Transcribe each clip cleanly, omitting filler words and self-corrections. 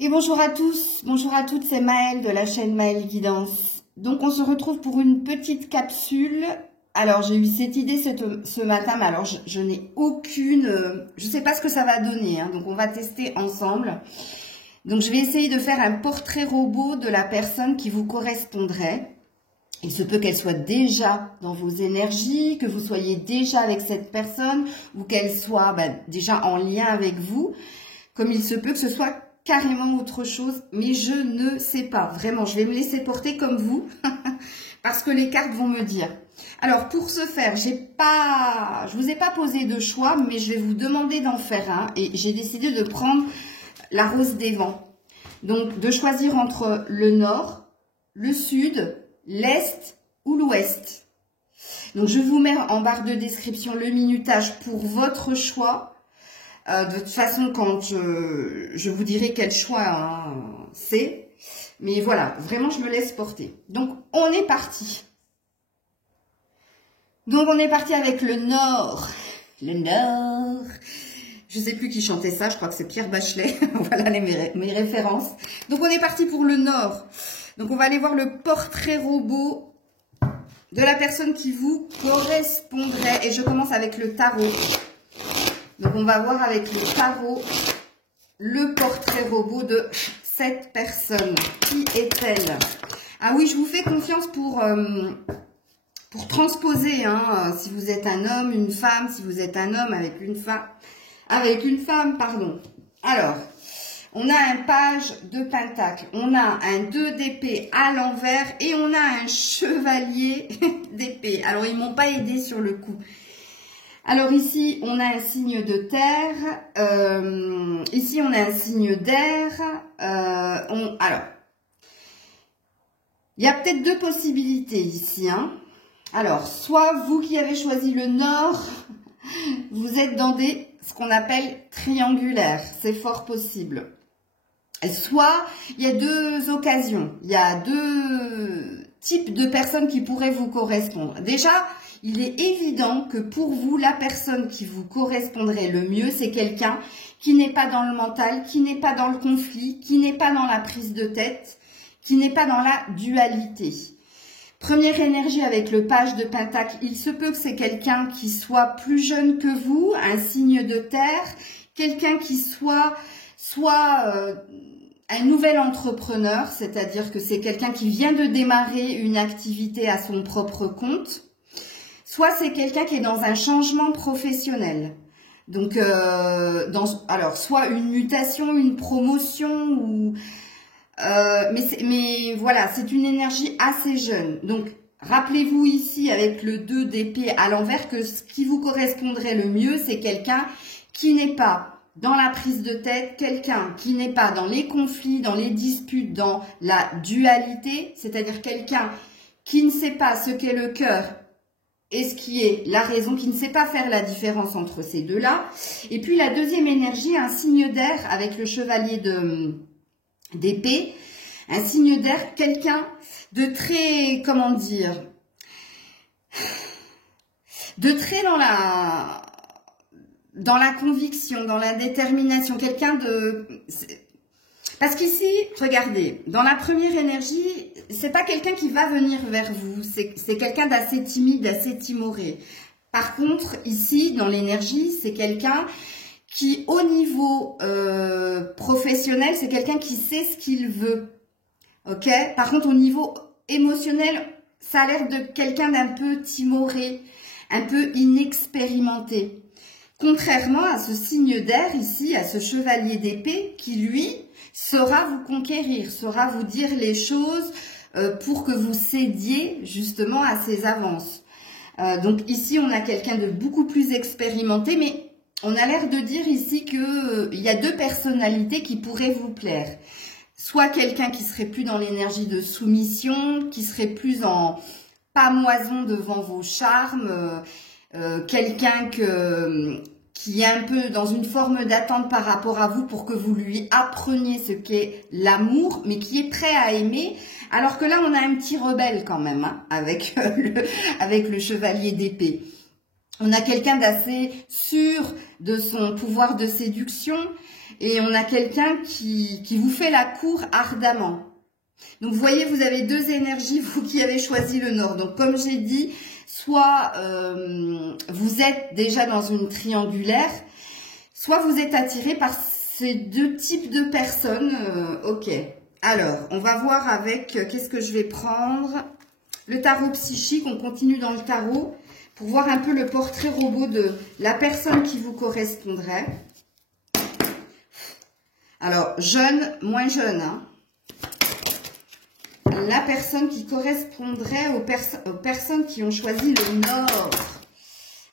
Et bonjour à tous, bonjour à toutes, c'est Maëlle de la chaîne Maëlle Guidance. Donc on se retrouve pour une petite capsule. Alors j'ai eu cette idée ce matin, mais alors je n'ai aucune, je ne sais pas ce que ça va donner, hein, donc on va tester ensemble. Donc je vais essayer de faire un portrait robot de la personne qui vous correspondrait. Il se peut qu'elle soit déjà dans vos énergies, que vous soyez déjà avec cette personne ou qu'elle soit déjà en lien avec vous. Comme il se peut que ce soit carrément autre chose, mais je ne sais pas. Vraiment, je vais me laisser porter comme vous parce que les cartes vont me dire. Alors, pour ce faire, je vous ai pas posé de choix, mais je vais vous demander d'en faire un et j'ai décidé de prendre la rose des vents. Donc, de choisir entre le nord, le sud, l'est ou l'ouest. Donc, je vous mets en barre de description le minutage pour votre choix. De toute façon, quand je vous dirai quel choix c'est. Mais voilà, vraiment, je me laisse porter. Donc, on est parti. Donc, on est parti avec le Nord. Le Nord. Je ne sais plus qui chantait ça, je crois que c'est Pierre Bachelet. Voilà mes références. Donc, on est parti pour le Nord. Donc, on va aller voir le portrait robot de la personne qui vous correspondrait. Et je commence avec le tarot. Donc, on va voir avec le tarot le portrait robot de cette personne. Qui est-elle? Ah oui, je vous fais confiance pour transposer. Hein, si vous êtes un homme, une femme, si vous êtes un homme avec une femme, pardon. Alors, on a un page de pentacle, on a un 2 d'épée à l'envers et on a un chevalier d'épée. Alors, ils m'ont pas aidé sur le coup. Alors ici, on a un signe de terre, ici on a un signe d'air. Alors, il y a peut-être deux possibilités ici. Hein. Alors, soit vous qui avez choisi le nord, vous êtes dans ce qu'on appelle triangulaires, c'est fort possible. Soit, il y a deux occasions, il y a deux types de personnes qui pourraient vous correspondre. Déjà, il est évident que pour vous, la personne qui vous correspondrait le mieux, c'est quelqu'un qui n'est pas dans le mental, qui n'est pas dans le conflit, qui n'est pas dans la prise de tête, qui n'est pas dans la dualité. Première énergie avec le page de pentacle, il se peut que c'est quelqu'un qui soit plus jeune que vous, un signe de terre, quelqu'un qui soit un nouvel entrepreneur, c'est-à-dire que c'est quelqu'un qui vient de démarrer une activité à son propre compte. Soit c'est quelqu'un qui est dans un changement professionnel. Donc, alors, soit une mutation, une promotion, ou mais voilà, c'est une énergie assez jeune. Donc, rappelez-vous ici, avec le 2 d'épée à l'envers, que ce qui vous correspondrait le mieux, c'est quelqu'un qui n'est pas dans la prise de tête, quelqu'un qui n'est pas dans les conflits, dans les disputes, dans la dualité, c'est-à-dire quelqu'un qui ne sait pas ce qu'est le cœur et ce qui est la raison, qui ne sait pas faire la différence entre ces deux-là. Et puis la deuxième énergie, un signe d'air avec le chevalier d'épée. Un signe d'air, quelqu'un de très, comment dire, de très dans la conviction, dans la détermination. Quelqu'un de... Parce qu'ici, regardez, dans la première énergie, c'est pas quelqu'un qui va venir vers vous, c'est quelqu'un d'assez timide, d'assez timoré. Par contre, ici, dans l'énergie, c'est quelqu'un qui, au niveau professionnel, c'est quelqu'un qui sait ce qu'il veut. Ok? Par contre, au niveau émotionnel, ça a l'air de quelqu'un d'un peu timoré, un peu inexpérimenté. Contrairement à ce signe d'air ici, à ce chevalier d'épée, qui lui saura vous conquérir, saura vous dire les choses pour que vous cédiez justement à ses avances. Donc ici, on a quelqu'un de beaucoup plus expérimenté, mais on a l'air de dire ici qu'il y a deux personnalités qui pourraient vous plaire. Soit quelqu'un qui serait plus dans l'énergie de soumission, qui serait plus en pamoison devant vos charmes, quelqu'un qui est un peu dans une forme d'attente par rapport à vous pour que vous lui appreniez ce qu'est l'amour, mais qui est prêt à aimer. Alors que là, on a un petit rebelle quand même, hein, avec le chevalier d'épée. On a quelqu'un d'assez sûr de son pouvoir de séduction, Et on a quelqu'un qui vous fait la cour ardemment. Donc, vous voyez, vous avez deux énergies, vous qui avez choisi le Nord. Donc, comme j'ai dit, soit vous êtes déjà dans une triangulaire, soit vous êtes attiré par ces deux types de personnes. Ok. Alors, on va voir avec, qu'est-ce que je vais prendre? Le tarot psychique, on continue dans le tarot pour voir un peu le portrait robot de la personne qui vous correspondrait. Alors, jeune, moins jeune, hein. La personne qui correspondrait aux personnes qui ont choisi le Nord.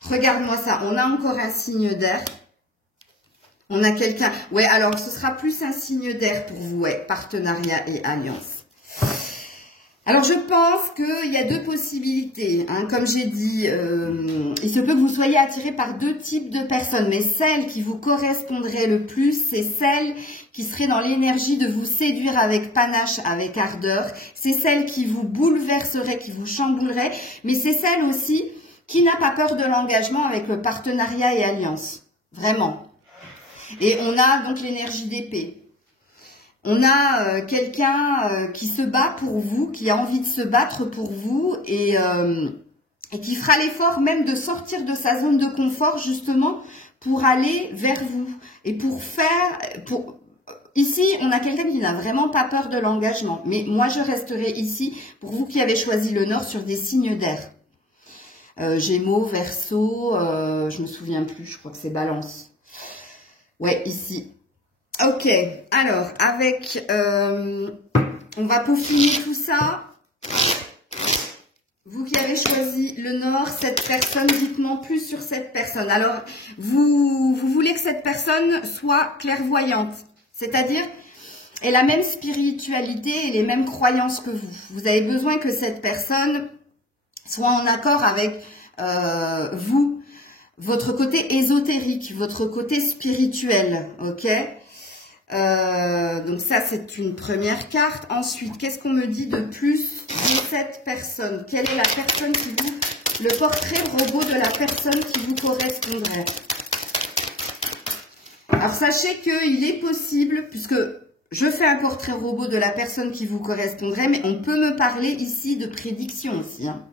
Regarde-moi ça, on a encore un signe d'air. On a quelqu'un... Ouais, alors ce sera plus un signe d'air pour vous, ouais, partenariat et alliance. Alors, je pense qu'il y a deux possibilités. Hein. Comme j'ai dit, il se peut que vous soyez attiré par deux types de personnes. Mais celle qui vous correspondrait le plus, c'est celle qui serait dans l'énergie de vous séduire avec panache, avec ardeur. C'est celle qui vous bouleverserait, qui vous chamboulerait. Mais c'est celle aussi qui n'a pas peur de l'engagement avec le partenariat et alliance. Vraiment. Et on a donc l'énergie d'épée. On a quelqu'un qui se bat pour vous, qui a envie de se battre pour vous et qui fera l'effort même de sortir de sa zone de confort justement pour aller vers vous. Et pour faire... Ici, on a quelqu'un qui n'a vraiment pas peur de l'engagement. Mais moi, je resterai ici pour vous qui avez choisi le Nord sur des signes d'air. Gémeaux, Verseau, je me souviens plus, je crois que c'est Balance. Ouais, ici. Ok, alors, avec, on va peaufiner tout ça. Vous qui avez choisi le Nord, cette personne, dites-moi plus sur cette personne. Alors, vous voulez que cette personne soit clairvoyante, c'est-à-dire, elle a la même spiritualité et les mêmes croyances que vous. Vous avez besoin que cette personne soit en accord avec vous, votre côté ésotérique, votre côté spirituel, ok? Donc ça, c'est une première carte. Ensuite, qu'est-ce qu'on me dit de plus de cette personne? Quelle est la personne qui vous... Le portrait robot de la personne qui vous correspondrait. Alors, sachez qu'il est possible, puisque je fais un portrait robot de la personne qui vous correspondrait, mais on peut me parler ici de prédiction aussi, hein.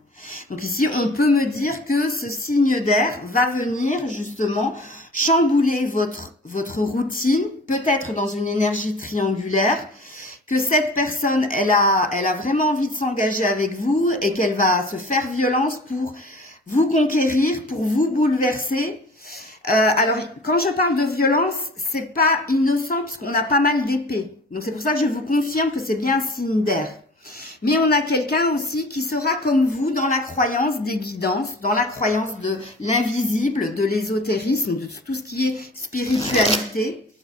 Donc ici, on peut me dire que ce signe d'air va venir justement chambouler votre routine, peut-être dans une énergie triangulaire, que cette personne, elle a vraiment envie de s'engager avec vous et qu'elle va se faire violence pour vous conquérir, pour vous bouleverser. Alors, quand je parle de violence, c'est pas innocent puisqu'on a pas mal d'épées. Donc, c'est pour ça que je vous confirme que c'est bien un signe d'air. Mais on a quelqu'un aussi qui sera comme vous dans la croyance des guidances, dans la croyance de l'invisible, de l'ésotérisme, de tout ce qui est spiritualité.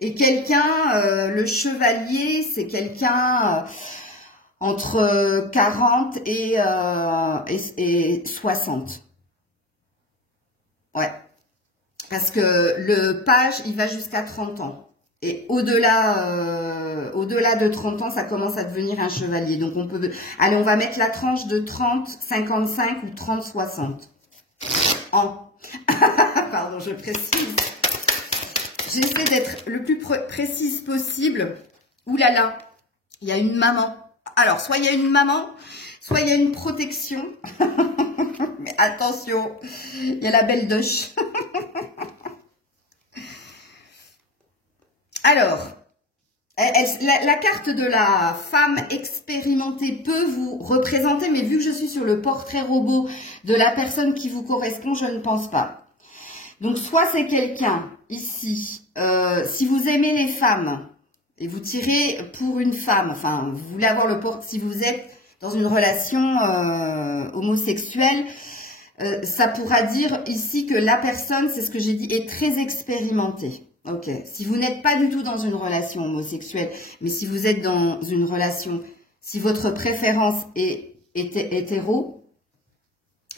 Et quelqu'un, le chevalier, c'est quelqu'un entre 40 et 60. Ouais. Parce que le page, il va jusqu'à 30 ans. Et au-delà de 30 ans, ça commence à devenir un chevalier. Donc, on peut... Allez, on va mettre la tranche de 30, 55 ou 30, 60 ans. Pardon, je précise. J'essaie d'être le plus précise possible. Ouh là là, il y a une maman. Alors, soit il y a une maman, soit il y a une protection. Mais attention, il y a la belle douche. Alors, la carte de la femme expérimentée peut vous représenter, mais vu que je suis sur le portrait robot de la personne qui vous correspond, je ne pense pas. Donc, soit c'est quelqu'un ici, si vous aimez les femmes et vous tirez pour une femme, enfin, vous voulez avoir le portrait, si vous êtes dans une relation homosexuelle, ça pourra dire ici que la personne, c'est ce que j'ai dit, est très expérimentée. Ok, si vous n'êtes pas du tout dans une relation homosexuelle, mais si vous êtes dans une relation, si votre préférence est hétéro,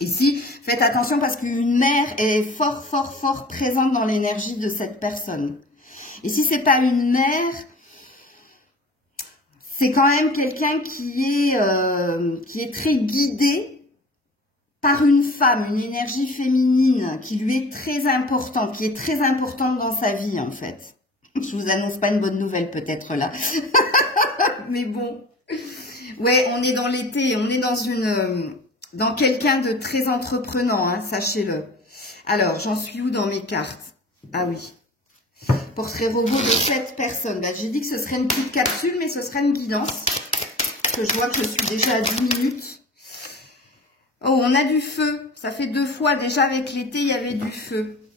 ici, faites attention parce qu'une mère est fort présente dans l'énergie de cette personne. Et si c'est pas une mère, c'est quand même quelqu'un qui est très guidé par une femme, une énergie féminine qui lui est très importante, qui est très importante dans sa vie en fait. Je vous annonce pas une bonne nouvelle peut-être là. Mais bon. Ouais, on est dans l'été, on est dans quelqu'un de très entreprenant, hein, sachez-le. Alors, j'en suis où dans mes cartes? Ah oui. Portrait robot de 7 personnes. Bah, j'ai dit que ce serait une petite capsule, mais ce serait une guidance. Que je vois que je suis déjà à 10 minutes. Oh, on a du feu. Ça fait 2 fois. Déjà, avec l'été, il y avait du feu.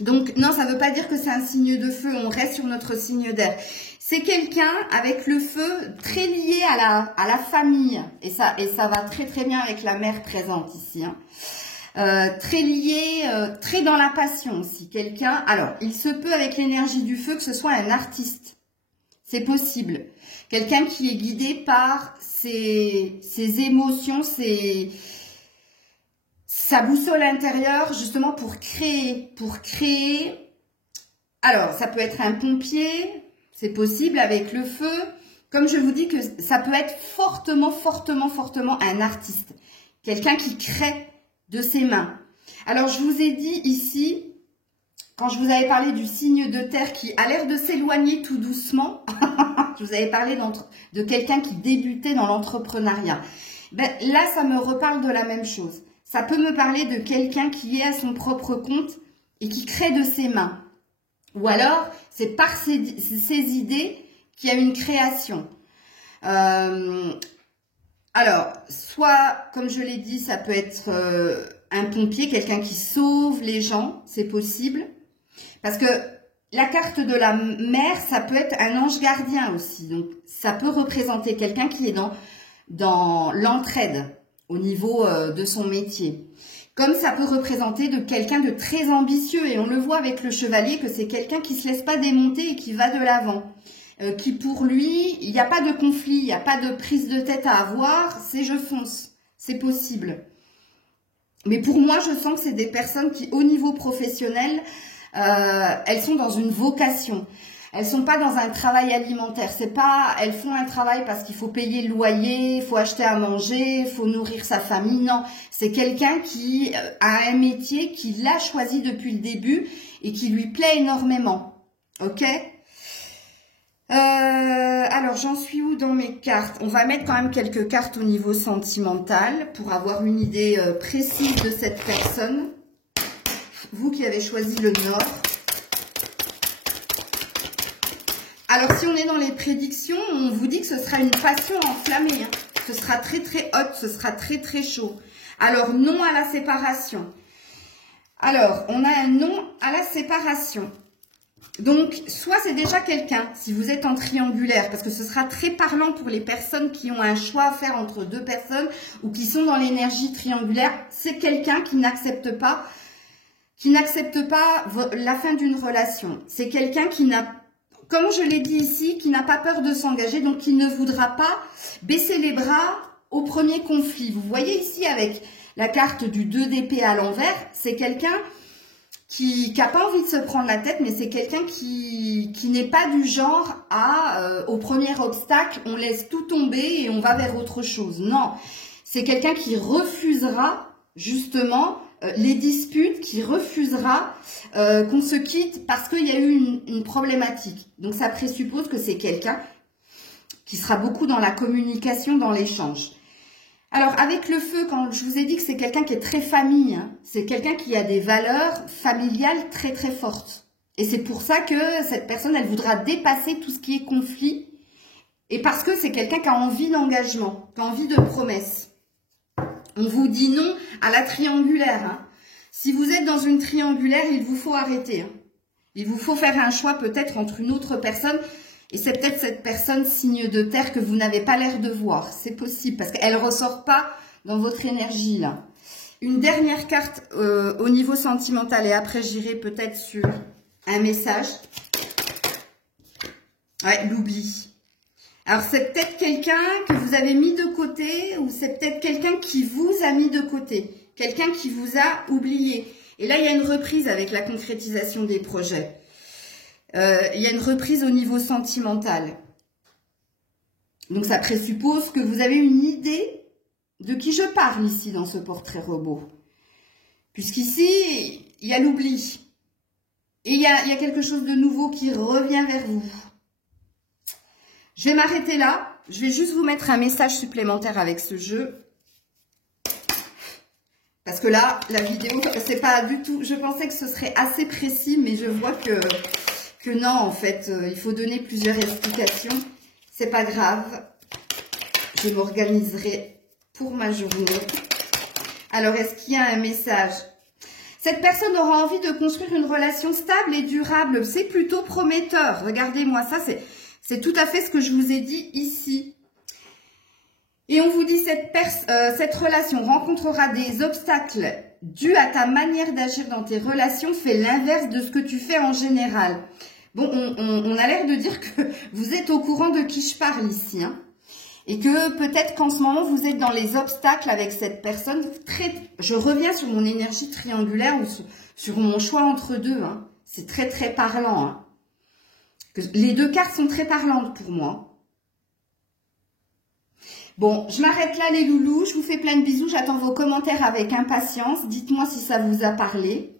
Donc, non, ça ne veut pas dire que c'est un signe de feu. On reste sur notre signe d'air. C'est quelqu'un avec le feu très lié à la famille. Et ça va très, très bien avec la mère présente ici. Hein. Très lié, très dans la passion aussi. Quelqu'un, alors, il se peut avec l'énergie du feu que ce soit un artiste. C'est possible. Quelqu'un qui est guidé par ses émotions, sa boussole intérieure, justement pour créer. Alors, ça peut être un pompier, c'est possible avec le feu. Comme je vous dis que ça peut être fortement un artiste. Quelqu'un qui crée de ses mains. Alors, je vous ai dit ici, quand je vous avais parlé du signe de terre qui a l'air de s'éloigner tout doucement, je vous avais parlé de quelqu'un qui débutait dans l'entrepreneuriat. Ben, là, ça me reparle de la même chose. Ça peut me parler de quelqu'un qui est à son propre compte et qui crée de ses mains. Ou alors, c'est par ses idées qu'il y a une création. Alors, soit, comme je l'ai dit, ça peut être un pompier, quelqu'un qui sauve les gens, c'est possible. Parce que la carte de la mère, ça peut être un ange gardien aussi. Donc, ça peut représenter quelqu'un qui est dans l'entraide au niveau de son métier. Comme ça peut représenter quelqu'un de très ambitieux. Et on le voit avec le chevalier que c'est quelqu'un qui ne se laisse pas démonter et qui va de l'avant. Qui pour lui, il n'y a pas de conflit, il n'y a pas de prise de tête à avoir, c'est je fonce. C'est possible. Mais pour moi, je sens que c'est des personnes qui, au niveau professionnel, elles sont dans une vocation. Elles sont pas dans un travail alimentaire. C'est pas, elles font un travail parce qu'il faut payer le loyer, il faut acheter à manger, il faut nourrir sa famille. Non, c'est quelqu'un qui a un métier qu'il a choisi depuis le début et qui lui plaît énormément. Ok? Alors, j'en suis où dans mes cartes? On va mettre quand même quelques cartes au niveau sentimental pour avoir une idée précise de cette personne. Vous qui avez choisi le Nord. Alors, si on est dans les prédictions, on vous dit que ce sera une passion enflammée. Hein. Ce sera très, très hot, ce sera très, très chaud. Alors, non à la séparation. Alors, on a un non à la séparation. Donc, soit c'est déjà quelqu'un, si vous êtes en triangulaire, parce que ce sera très parlant pour les personnes qui ont un choix à faire entre 2 personnes ou qui sont dans l'énergie triangulaire, c'est quelqu'un qui n'accepte pas la fin d'une relation. C'est quelqu'un qui n'a, comme je l'ai dit ici, qui n'a pas peur de s'engager, donc qui ne voudra pas baisser les bras au premier conflit. Vous voyez ici avec la carte du 2 d'épée à l'envers, c'est quelqu'un qui n'a pas envie de se prendre la tête, mais c'est quelqu'un qui n'est pas du genre à, au premier obstacle, on laisse tout tomber et on va vers autre chose. Non, c'est quelqu'un qui refusera justement les disputes, qui refusera qu'on se quitte parce qu'il y a eu une problématique. Donc ça présuppose que c'est quelqu'un qui sera beaucoup dans la communication, dans l'échange. Alors, avec le feu, quand je vous ai dit que c'est quelqu'un qui est très famille, hein, c'est quelqu'un qui a des valeurs familiales très très fortes. Et c'est pour ça que cette personne, elle voudra dépasser tout ce qui est conflit. Et parce que c'est quelqu'un qui a envie d'engagement, qui a envie de promesses. On vous dit non à la triangulaire. Hein. Si vous êtes dans une triangulaire, il vous faut arrêter. Hein. Il vous faut faire un choix peut-être entre une autre personne. Et c'est peut-être cette personne signe de terre que vous n'avez pas l'air de voir. C'est possible parce qu'elle ne ressort pas dans votre énergie là. Une dernière carte au niveau sentimental et après j'irai peut-être sur un message. Ouais, l'oubli. Alors c'est peut-être quelqu'un que vous avez mis de côté ou c'est peut-être quelqu'un qui vous a mis de côté. Quelqu'un qui vous a oublié. Et là il y a une reprise avec la concrétisation des projets. Il y a une reprise au niveau sentimental. Donc, ça présuppose que vous avez une idée de qui je parle ici dans ce portrait robot. Puisqu'ici, il y a l'oubli. Et il y a quelque chose de nouveau qui revient vers vous. Je vais m'arrêter là. Je vais juste vous mettre un message supplémentaire avec ce jeu. Parce que là, la vidéo, c'est pas du tout... Je pensais que ce serait assez précis, mais je vois que non, en fait. Il faut donner plusieurs explications. C'est pas grave. Je m'organiserai pour ma journée. Alors, est-ce qu'il y a un message ? Cette personne aura envie de construire une relation stable et durable. C'est plutôt prometteur. Regardez-moi, ça, c'est tout à fait ce que je vous ai dit ici. Et on vous dit, cette relation rencontrera des obstacles dus à ta manière d'agir dans tes relations. Fais l'inverse de ce que tu fais en général. Bon, on a l'air de dire que vous êtes au courant de qui je parle ici, hein. Et que peut-être qu'en ce moment, vous êtes dans les obstacles avec cette personne. Je reviens sur mon énergie triangulaire ou sur mon choix entre deux, hein. C'est très, très parlant, hein. Les deux cartes sont très parlantes pour moi. Bon, je m'arrête là les loulous. Je vous fais plein de bisous. J'attends vos commentaires avec impatience. Dites-moi si ça vous a parlé.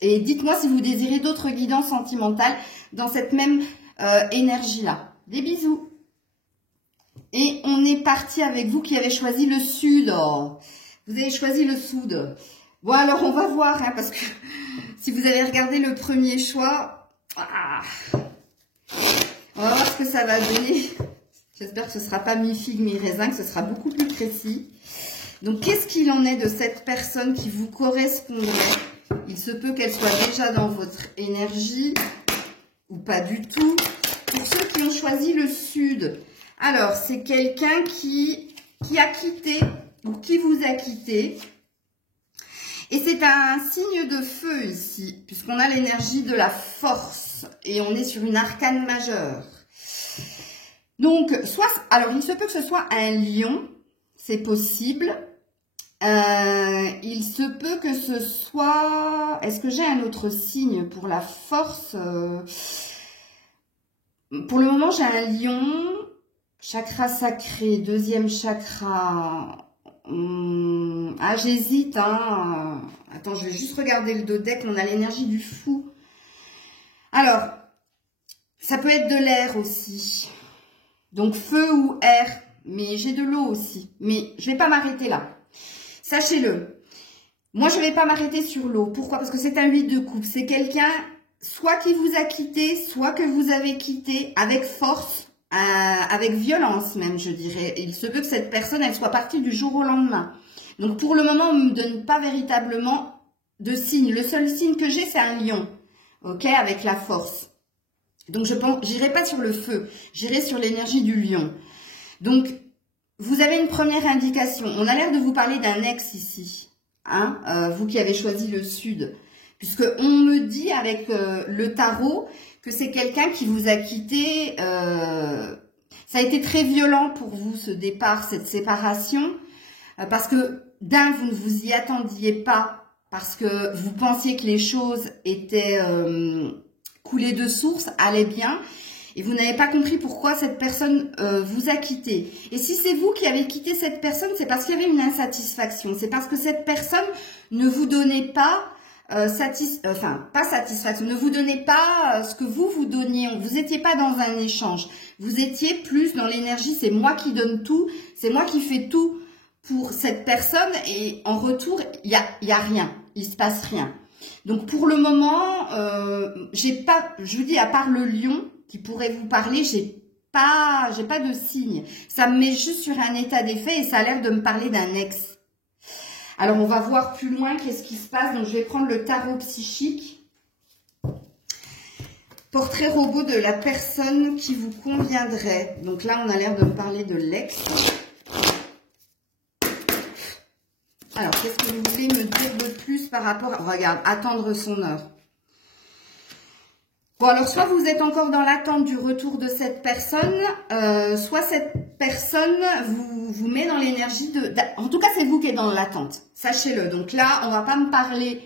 Et dites-moi si vous désirez d'autres guidances sentimentales dans cette même énergie-là. Des bisous. Et on est parti avec vous qui avez choisi le sud. Oh, vous avez choisi le sud. Bon, alors on va voir, hein, parce que si vous avez regardé le premier choix, on va voir ce que ça va donner. J'espère que ce ne sera pas mi-figue, mi-raisin, que ce sera beaucoup plus précis. Donc, qu'est-ce qu'il en est de cette personne qui vous correspondrait? Il se peut qu'elle soit déjà dans votre énergie ou pas du tout. Pour ceux qui ont choisi le sud, alors, c'est quelqu'un qui a quitté ou qui vous a quitté. Et c'est un signe de feu ici, puisqu'on a l'énergie de la force et on est sur une arcane majeure. Donc, alors il se peut que ce soit un lion, c'est possible. Il se peut que ce soit... Est-ce que j'ai un autre signe pour la force? Pour le moment, j'ai un lion, chakra sacré, deuxième chakra. Ah, j'hésite, hein. Attends, je vais juste regarder le dos deck, on a l'énergie du fou. Alors, ça peut être de l'air aussi. Donc, feu ou air, mais j'ai de l'eau aussi. Mais je ne vais pas m'arrêter là. Sachez-le, moi, je ne vais pas m'arrêter sur l'eau. Pourquoi? Parce que c'est un 8 de coupe. C'est quelqu'un, soit qui vous a quitté, soit que vous avez quitté avec force, avec violence même, je dirais. Il se peut que cette personne, elle soit partie du jour au lendemain. Donc, pour le moment, on ne me donne pas véritablement de signe. Le seul signe que j'ai, c'est un lion, ok, avec la force. Donc, je pense, j'irai pas sur le feu, j'irai sur l'énergie du lion. Donc, vous avez une première indication. On a l'air de vous parler d'un ex ici, hein, vous qui avez choisi le sud. Puisque on me dit avec le tarot que c'est quelqu'un qui vous a quitté. Ça a été très violent pour vous, ce départ, cette séparation. Parce que, d'un, vous ne vous y attendiez pas. Parce que vous pensiez que les choses étaient... coulé de source, allait bien, et vous n'avez pas compris pourquoi cette personne vous a quitté. Et si c'est vous qui avez quitté cette personne, c'est parce qu'il y avait une insatisfaction. C'est parce que cette personne ne vous donnait pas pas satisfaction, ne vous donnait pas ce que vous donniez. Vous n'étiez pas dans un échange. Vous étiez plus dans l'énergie, c'est moi qui donne tout, c'est moi qui fais tout pour cette personne, et en retour, il y a rien, il se passe rien. Donc, pour le moment, je vous dis, à part le lion qui pourrait vous parler, j'ai pas de signe. Ça me met juste sur un état d'effet et ça a l'air de me parler d'un ex. Alors, on va voir plus loin qu'est-ce qui se passe. Donc, je vais prendre le tarot psychique. Portrait robot de la personne qui vous conviendrait. Donc là, on a l'air de me parler de l'ex. Alors, qu'est-ce que vous voulez me dire de plus par rapport à... Regarde, attendre son heure. Bon, alors, soit vous êtes encore dans l'attente du retour de cette personne, soit cette personne vous met dans l'énergie de... En tout cas, c'est vous qui êtes dans l'attente. Sachez-le. Donc là, on va pas me parler...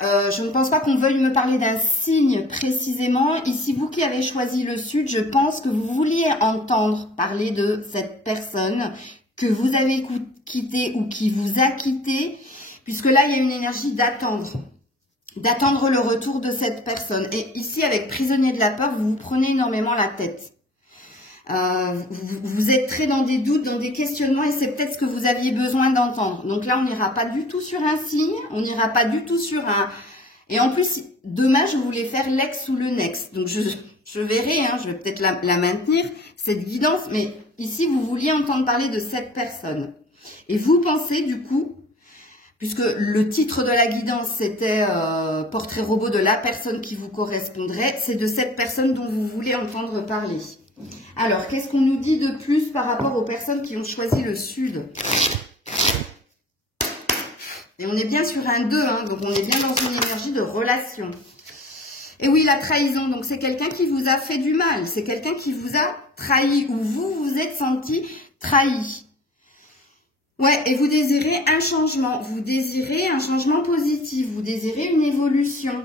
je ne pense pas qu'on veuille me parler d'un signe précisément. Ici, vous qui avez choisi le sud, je pense que vous vouliez entendre parler de cette personne que vous avez quitté ou qui vous a quitté, puisque là, il y a une énergie d'attendre le retour de cette personne. Et ici, avec prisonnier de la peur, vous vous prenez énormément la tête. Vous êtes très dans des doutes, dans des questionnements, et c'est peut-être ce que vous aviez besoin d'entendre. Donc là, on n'ira pas du tout sur un signe, on n'ira pas du tout sur un... Et en plus, demain, je voulais faire l'ex ou le next. Donc je verrai, hein, je vais peut-être la maintenir, cette guidance, mais ici, vous vouliez entendre parler de cette personne. Et vous pensez, du coup, puisque le titre de la guidance, c'était portrait robot de la personne qui vous correspondrait, c'est de cette personne dont vous voulez entendre parler. Alors, qu'est-ce qu'on nous dit de plus par rapport aux personnes qui ont choisi le sud? Et on est bien sur un 2, hein, donc on est bien dans une énergie de relation. Et oui, la trahison, donc c'est quelqu'un qui vous a fait du mal, c'est quelqu'un qui vous a trahi, ou vous vous êtes senti trahi. Ouais, et vous désirez un changement positif, vous désirez une évolution.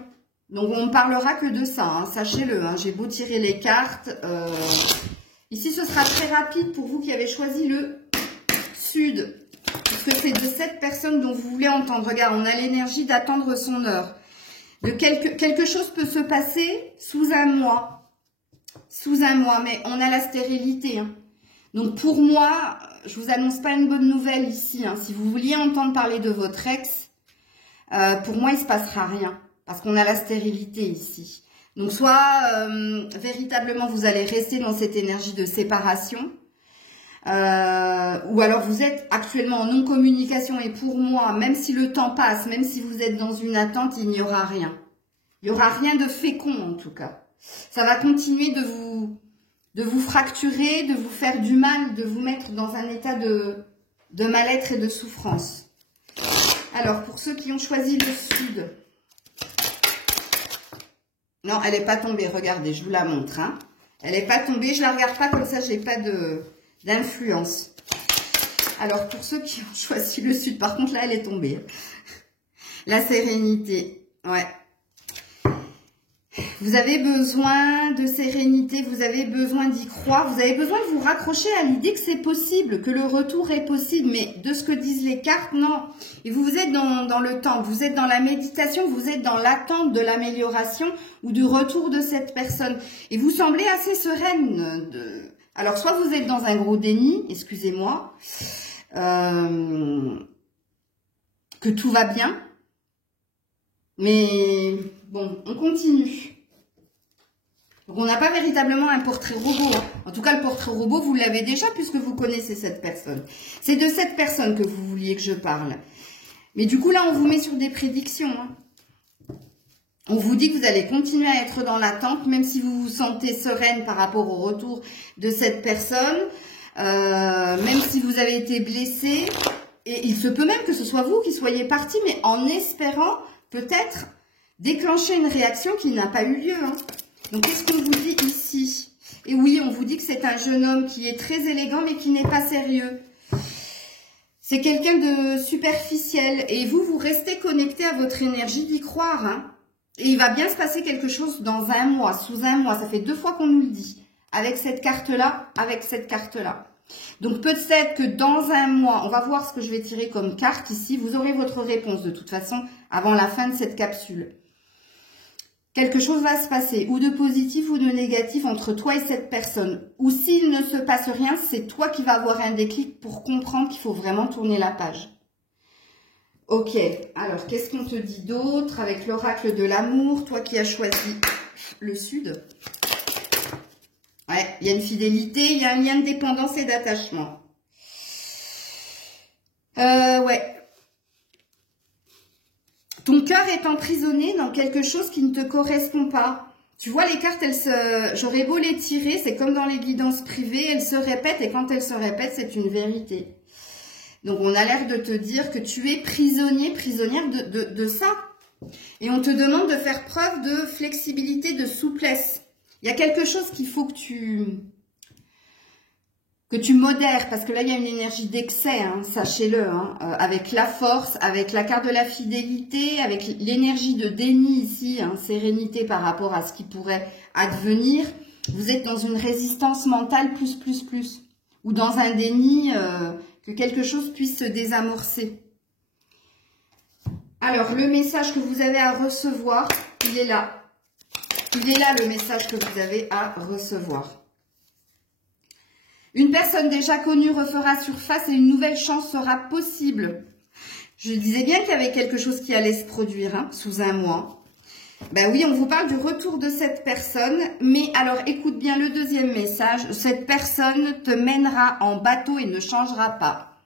Donc on ne parlera que de ça, hein, sachez-le, hein, j'ai beau tirer les cartes. Ici, ce sera très rapide pour vous qui avez choisi le sud, puisque c'est de cette personne dont vous voulez entendre. Regarde, on a l'énergie d'attendre son heure. Quelque chose peut se passer sous un mois, mais on a la stérilité. Hein. Donc pour moi, je vous annonce pas une bonne nouvelle ici. Hein. Si vous vouliez entendre parler de votre ex, pour moi, il se passera rien. Parce qu'on a la stérilité ici. Donc soit véritablement vous allez rester dans cette énergie de séparation, ou alors vous êtes actuellement en non-communication et pour moi, même si le temps passe, même si vous êtes dans une attente, il n'y aura rien. Il n'y aura rien de fécond en tout cas. Ça va continuer de vous fracturer, de vous faire du mal, de vous mettre dans un état de mal-être et de souffrance. Alors pour ceux qui ont choisi le sud... Non, elle n'est pas tombée, regardez, je vous la montre. Hein. Elle n'est pas tombée, je ne la regarde pas comme ça, je n'ai pas d'influence. Alors, pour ceux qui ont choisi le sud, par contre, là, elle est tombée. La sérénité, ouais. Vous avez besoin de sérénité, vous avez besoin d'y croire, vous avez besoin de vous raccrocher à l'idée que c'est possible, que le retour est possible, mais de ce que disent les cartes, non. Et vous êtes dans le temps, vous êtes dans la méditation, vous êtes dans l'attente de l'amélioration ou du retour de cette personne. Et vous semblez assez sereine. Alors, soit vous êtes dans un gros déni, excusez-moi, que tout va bien, mais bon, on continue. Donc, on n'a pas véritablement un portrait robot. Hein. En tout cas, le portrait robot, vous l'avez déjà puisque vous connaissez cette personne. C'est de cette personne que vous vouliez que je parle. Mais du coup, là, on vous met sur des prédictions. Hein. On vous dit que vous allez continuer à être dans l'attente, même si vous vous sentez sereine par rapport au retour de cette personne, même si vous avez été blessé. Et il se peut même que ce soit vous qui soyez parti, mais en espérant peut-être déclencher une réaction qui n'a pas eu lieu. Hein. Donc, qu'est-ce qu'on vous dit ici? Et oui, on vous dit que c'est un jeune homme qui est très élégant, mais qui n'est pas sérieux. C'est quelqu'un de superficiel. Et vous restez connecté à votre énergie d'y croire. Hein. Et il va bien se passer quelque chose dans un mois, sous un mois. Ça fait 2 fois qu'on nous le dit. Avec cette carte-là, avec cette carte-là. Donc, peut-être que dans un mois, on va voir ce que je vais tirer comme carte ici. Vous aurez votre réponse de toute façon avant la fin de cette capsule. Quelque chose va se passer, ou de positif ou de négatif entre toi et cette personne. Ou s'il ne se passe rien, c'est toi qui vas avoir un déclic pour comprendre qu'il faut vraiment tourner la page. Ok, alors qu'est-ce qu'on te dit d'autre avec l'oracle de l'amour, toi qui as choisi le sud? Ouais, il y a une fidélité, il y a un lien de dépendance et d'attachement. Ouais. Ton cœur est emprisonné dans quelque chose qui ne te correspond pas. Tu vois, les cartes, j'aurais beau les tirer, c'est comme dans les guidances privées, elles se répètent et quand elles se répètent, c'est une vérité. Donc, on a l'air de te dire que tu es prisonnier, prisonnière de ça. Et on te demande de faire preuve de flexibilité, de souplesse. Il y a quelque chose qu'il faut que tu modères, parce que là, il y a une énergie d'excès, hein, sachez-le, hein, avec la force, avec la carte de la fidélité, avec l'énergie de déni ici, hein, sérénité par rapport à ce qui pourrait advenir. Vous êtes dans une résistance mentale plus, ou dans un déni que quelque chose puisse se désamorcer. Alors, le message que vous avez à recevoir, il est là. Il est là, le message que vous avez à recevoir. Une personne déjà connue refera surface et une nouvelle chance sera possible. Je disais bien qu'il y avait quelque chose qui allait se produire hein, sous un mois. Ben oui, on vous parle du retour de cette personne. Mais alors, écoute bien le deuxième message. Cette personne te mènera en bateau et ne changera pas.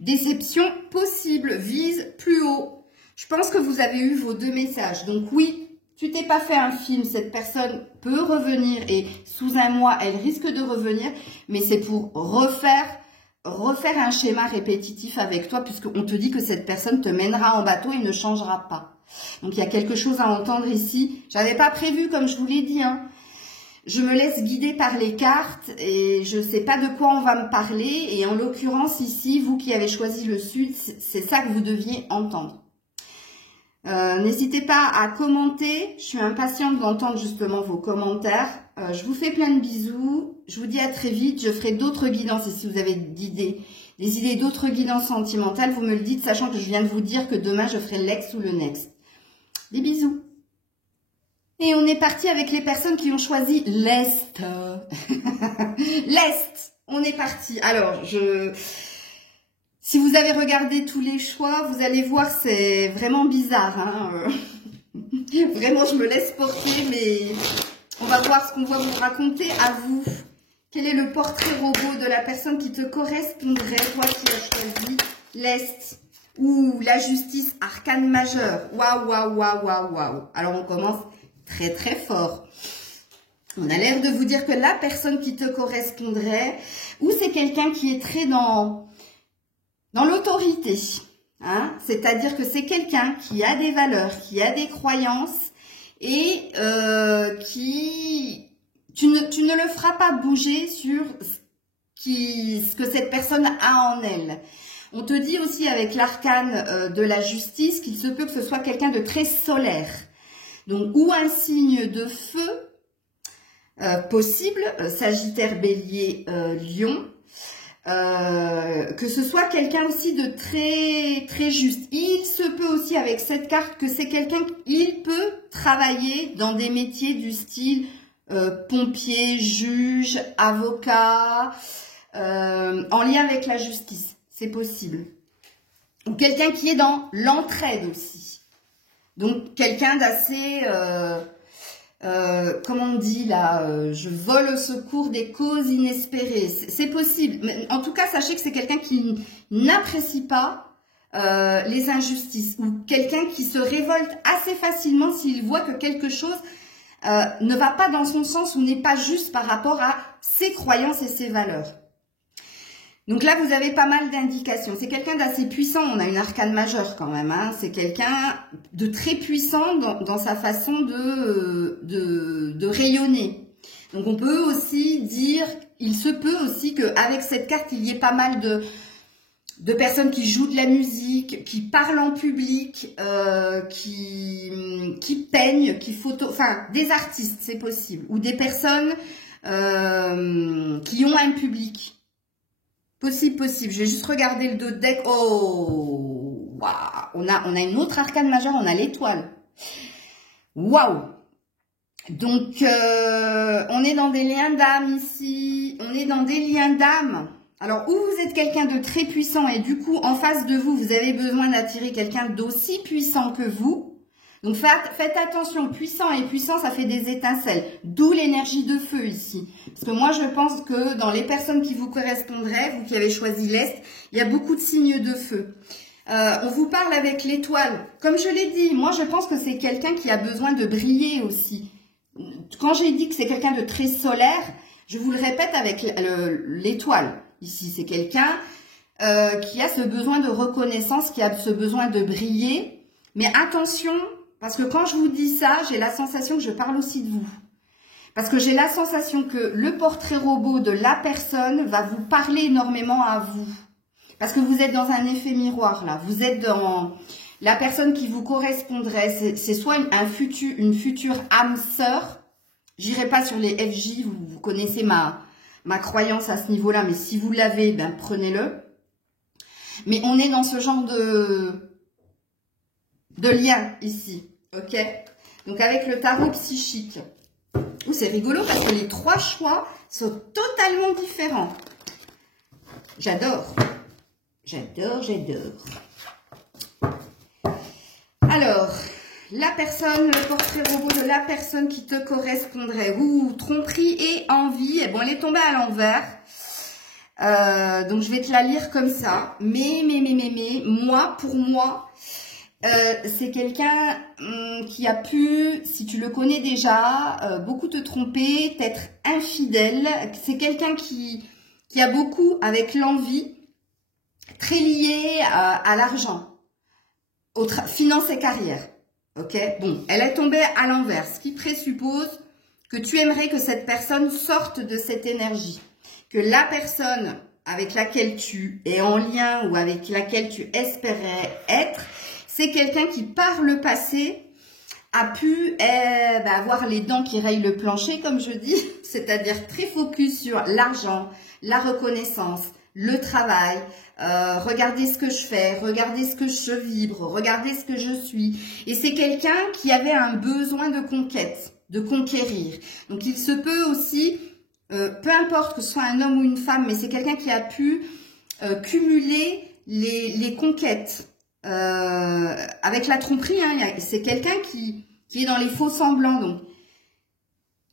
Déception possible, vise plus haut. Je pense que vous avez eu vos deux messages. Donc oui, tu t'es pas fait un film. Cette personne peut revenir et sous un mois, elle risque de revenir. Mais c'est pour refaire un schéma répétitif avec toi puisqu'on te dit que cette personne te mènera en bateau et ne changera pas. Donc il y a quelque chose à entendre ici. J'avais pas prévu comme je vous l'ai dit. Hein. Je me laisse guider par les cartes et je ne sais pas de quoi on va me parler. Et en l'occurrence ici, vous qui avez choisi le Sud, c'est ça que vous deviez entendre. N'hésitez pas à commenter. Je suis impatiente d'entendre justement vos commentaires. Je vous fais plein de bisous. Je vous dis à très vite. Je ferai d'autres guidances. Et si vous avez des idées d'autres guidances sentimentales, vous me le dites, sachant que je viens de vous dire que demain, je ferai l'ex ou le next. Des bisous. Et on est parti avec les personnes qui ont choisi l'Est. L'Est. On est parti. Alors, si vous avez regardé tous les choix, vous allez voir, c'est vraiment bizarre. Hein. Vraiment, je me laisse porter, mais on va voir ce qu'on va vous raconter à vous. Quel est le portrait robot de la personne qui te correspondrait, toi qui as choisi l'Est ou la justice, arcane majeure. Waouh, waouh, waouh, waouh, waouh. Alors, on commence très, très fort. On a l'air de vous dire que la personne qui te correspondrait, ou c'est quelqu'un qui est très dans l'autorité, hein, c'est-à-dire que c'est quelqu'un qui a des valeurs, qui a des croyances et tu ne le feras pas bouger sur ce que cette personne a en elle. On te dit aussi avec l'arcane de la justice qu'il se peut que ce soit quelqu'un de très solaire, donc ou un signe de feu possible, Sagittaire, Bélier, Lion. Que ce soit quelqu'un aussi de très très juste. Il se peut aussi avec cette carte que c'est quelqu'un qui peut travailler dans des métiers du style pompier, juge, avocat, en lien avec la justice. C'est possible. Ou quelqu'un qui est dans l'entraide aussi. Donc quelqu'un d'assez... comment on dit là, je vole au secours des causes inespérées. C'est possible. Mais en tout cas, sachez que c'est quelqu'un qui n'apprécie pas les injustices ou quelqu'un qui se révolte assez facilement s'il voit que quelque chose ne va pas dans son sens ou n'est pas juste par rapport à ses croyances et ses valeurs. Donc là, vous avez pas mal d'indications. C'est quelqu'un d'assez puissant. On a une arcane majeure quand même. Hein. C'est quelqu'un de très puissant dans sa façon de rayonner. Donc on peut aussi dire, il se peut aussi qu'avec cette carte, il y ait pas mal de personnes qui jouent de la musique, qui parlent en public, qui peignent, qui enfin des artistes, c'est possible. Ou des personnes qui ont un public. Possible, possible. Je vais juste regarder le dos de deck. Oh, waouh. On a une autre arcane majeure, on a l'étoile. Waouh. Donc, on est dans des liens d'âme ici. On est dans des liens d'âme. Alors, ou vous êtes quelqu'un de très puissant et du coup, en face de vous, vous avez besoin d'attirer quelqu'un d'aussi puissant que vous. Donc, faites attention, puissant et puissant, ça fait des étincelles. D'où l'énergie de feu ici. Parce que moi, je pense que dans les personnes qui vous correspondraient, vous qui avez choisi l'Est, il y a beaucoup de signes de feu. On vous parle avec l'étoile. Comme je l'ai dit, moi, je pense que c'est quelqu'un qui a besoin de briller aussi. Quand j'ai dit que c'est quelqu'un de très solaire, je vous le répète avec l'étoile. Ici, c'est quelqu'un qui a ce besoin de reconnaissance, qui a ce besoin de briller. Mais attention, parce que quand je vous dis ça, j'ai la sensation que je parle aussi de vous. Parce que j'ai la sensation que le portrait robot de la personne va vous parler énormément à vous. Parce que vous êtes dans un effet miroir là. Vous êtes dans la personne qui vous correspondrait. C'est soit une future âme sœur. J'irai pas sur les FJ, vous connaissez ma croyance à ce niveau-là. Mais si vous l'avez, ben prenez-le. Mais on est dans ce genre de lien ici, ok? Donc avec le tarot psychique. C'est rigolo parce que les 3 choix sont totalement différents. J'adore. J'adore, j'adore. Alors, la personne, le portrait robot de la personne qui te correspondrait. Ouh, tromperie et envie. Et bon, elle est tombée à l'envers. Donc, je vais te la lire comme ça. Mais, moi, pour moi, c'est quelqu'un qui a pu, si tu le connais déjà, beaucoup te tromper, t'être infidèle. C'est quelqu'un qui a beaucoup avec l'envie, très lié à l'argent, aux finances et carrière. Ok, bon, elle est tombée à l'envers, ce qui présuppose que tu aimerais que cette personne sorte de cette énergie, que la personne avec laquelle tu es en lien ou avec laquelle tu espérais être, c'est quelqu'un qui, par le passé, a pu avoir les dents qui rayent le plancher, comme je dis, c'est-à-dire très focus sur l'argent, la reconnaissance, le travail, regardez ce que je fais, regardez ce que je vibre, regardez ce que je suis. Et c'est quelqu'un qui avait un besoin de conquête, de conquérir. Donc il se peut aussi, peu importe que ce soit un homme ou une femme, mais c'est quelqu'un qui a pu cumuler les conquêtes. Avec la tromperie, hein, c'est quelqu'un qui est dans les faux semblants. Donc,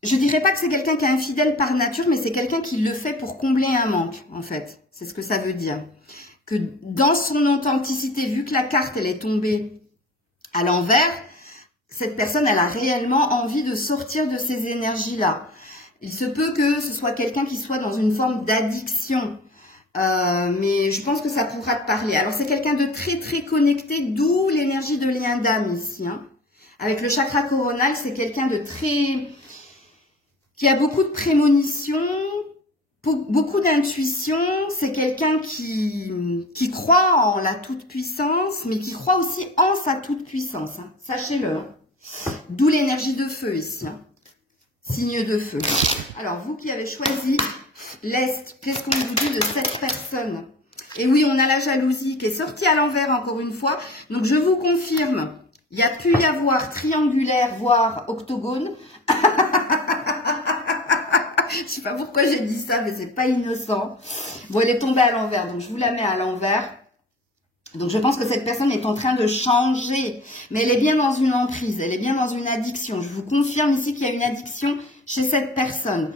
je dirais pas que c'est quelqu'un qui est infidèle par nature, mais c'est quelqu'un qui le fait pour combler un manque, en fait. C'est ce que ça veut dire. Que dans son authenticité, vu que la carte, elle est tombée à l'envers, cette personne, elle a réellement envie de sortir de ces énergies-là. Il se peut que ce soit quelqu'un qui soit dans une forme d'addiction. Mais je pense que ça pourra te parler. Alors, c'est quelqu'un de très, très connecté, d'où l'énergie de lien d'âme ici. Hein. Avec le chakra coronal, c'est quelqu'un de très... qui a beaucoup de prémonition, beaucoup d'intuition. C'est quelqu'un qui croit en la toute-puissance, mais qui croit aussi en sa toute-puissance. Hein. Sachez-le. Hein. D'où l'énergie de feu ici. Hein. Signe de feu. Alors, vous qui avez choisi l'Est, qu'est-ce qu'on vous dit de cette personne? Et oui, on a la jalousie qui est sortie à l'envers encore une fois. Donc, je vous confirme, il y a pu y avoir triangulaire, voire octogone. Je sais pas pourquoi j'ai dit ça, mais c'est pas innocent. Bon, elle est tombée à l'envers, donc je vous la mets à l'envers. Donc, je pense que cette personne est en train de changer. Mais elle est bien dans une emprise, elle est bien dans une addiction. Je vous confirme ici qu'il y a une addiction chez cette personne.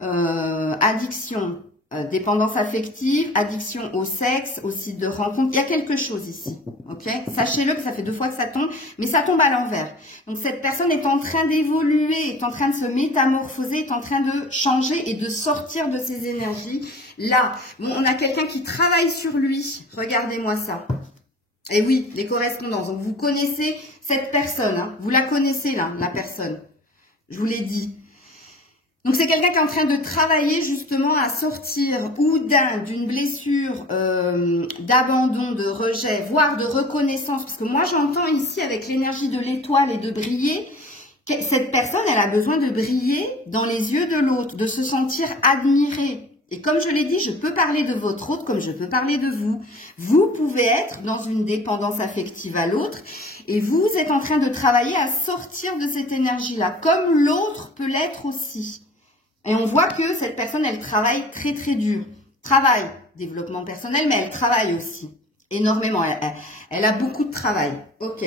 Addiction, dépendance affective, addiction au sexe, au site de rencontre. Il y a quelque chose ici, ok? Sachez-le que ça fait 2 fois que ça tombe, mais ça tombe à l'envers. Donc, cette personne est en train d'évoluer, est en train de se métamorphoser, est en train de changer et de sortir de ses énergies. Là, bon, on a quelqu'un qui travaille sur lui. Regardez-moi ça. Et oui, les correspondances. Donc, vous connaissez cette personne. Hein. Vous la connaissez, là, la personne. Je vous l'ai dit. Donc, c'est quelqu'un qui est en train de travailler, justement, à sortir ou d'une blessure, d'abandon, de rejet, voire de reconnaissance. Parce que moi, j'entends ici, avec l'énergie de l'étoile et de briller, que cette personne, elle a besoin de briller dans les yeux de l'autre, de se sentir admirée. Et comme je l'ai dit, je peux parler de votre autre comme je peux parler de vous. Vous pouvez être dans une dépendance affective à l'autre et vous êtes en train de travailler à sortir de cette énergie-là, comme l'autre peut l'être aussi. Et on voit que cette personne, elle travaille très très dur. Travail, développement personnel, mais elle travaille aussi énormément. Elle a beaucoup de travail. Ok.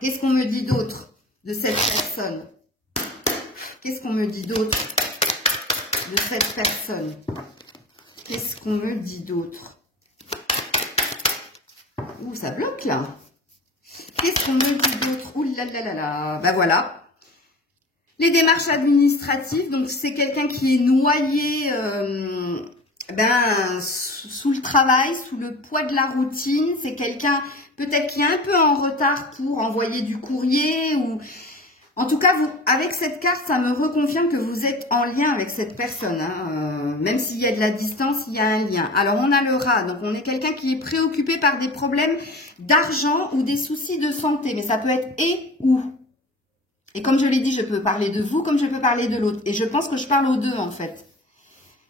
Qu'est-ce qu'on me dit d'autre de cette personne? Qu'est-ce qu'on me dit d'autre de cette personne? Qu'est-ce qu'on me dit d'autre? Ouh, ça bloque là. Qu'est-ce qu'on me dit d'autre? Ouh là là là là. Ben voilà. Les démarches administratives. Donc, c'est quelqu'un qui est noyé sous le travail, sous le poids de la routine. C'est quelqu'un peut-être qui est un peu en retard pour envoyer du courrier ou... En tout cas, vous, avec cette carte, ça me reconfirme que vous êtes en lien avec cette personne. Hein. Même s'il y a de la distance, il y a un lien. Alors, on a le rat. Donc, on est quelqu'un qui est préoccupé par des problèmes d'argent ou des soucis de santé. Mais ça peut être et ou. Et comme je l'ai dit, je peux parler de vous comme je peux parler de l'autre. Et je pense que je parle aux deux, en fait.